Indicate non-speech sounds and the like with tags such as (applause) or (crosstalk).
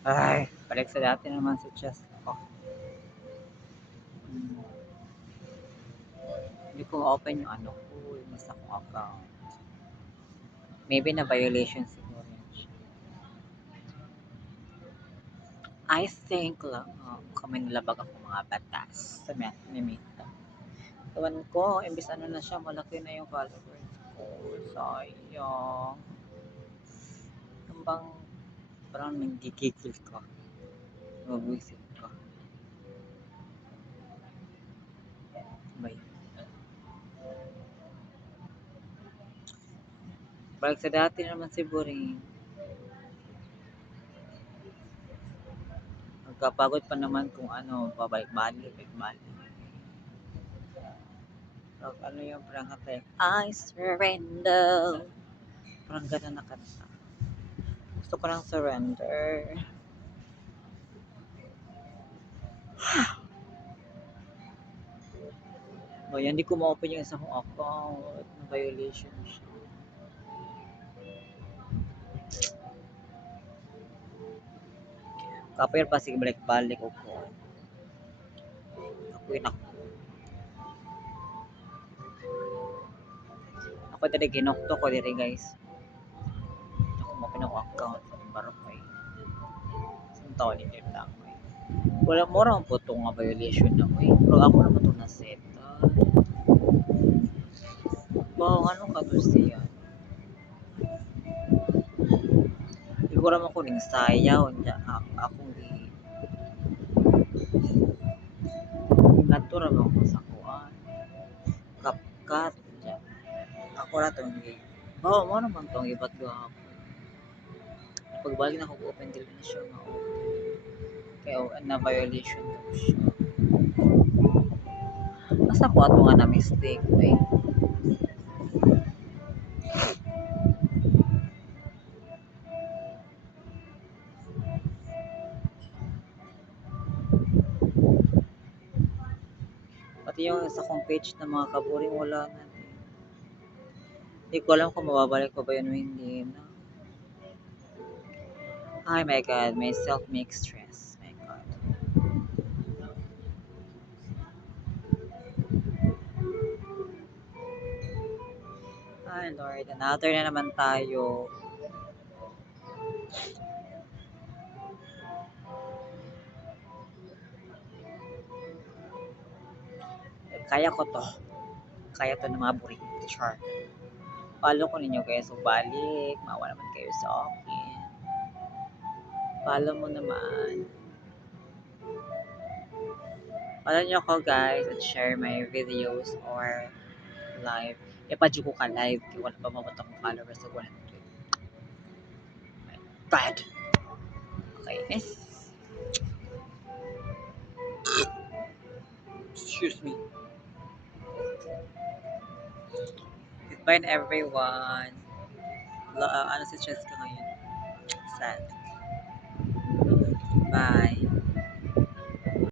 Ay, balik sa dati naman si Chess ko. Hmm. Hindi ko open yung ano ko, yung isa kong account. Maybe na violation siguro yun. I think lang, um, kami nilabag ako mga batas sa mimita. Ewan ko, imbis ano na siya, malaki na yung followers ko. Sayang. Yung bang parang nanggigigil ka. Mabuisit ka. Ba yun? Balik sa dati naman si Boring. Magkapagod pa naman kung ano, pabalik-balik, balik-balik. So, ano yung parang kata I surrender. Parang gano'n na kanta. Gusto ko lang surrender. (sighs) Ba, hindi ko ma-open yung isang account. Na violation siya. Kapir pa sige balik-balik ko ko. Ako yun ako. Ako dali ginokto ko diri guys. Account sa barok kay. Isang taon ni Jeff lang ko. Wala mo rin po itong nga violation na ko eh. Pero ako naman ito na-set. Wow, ano ka to siya? Siguro mo ko ning sayaw akong gi Natura mo ko sa kuan. Kapkat. Ako ra tong gi. Oh, mo naman tong ibat ko ako. Pagbalik na ako open dili na siya ma-open. Kaya oh, na violation daw siya. Asa ko ato nga na mistake eh. Pati yung sa kong page na mga kaburing wala na din. Hindi ko alam kung mababalik ko ba yun o hindi na. Ay my God, myself makes stress. My God. Ay Lord, another na naman tayo. Kaya ko to. Kaya to ng mga buring. Char. Follow ko ninyo guys. So, balik. Mawa naman kayo sa akin. Follow mo naman. Follow nyo ako guys at share my videos or live. Ipadyo ko ka live. Kaya wala pa mabata kong followers sa 100. Bad. Okay. Excuse me. Goodbye everyone. La, uh, ano si Cheska ngayon? Sad. Bye.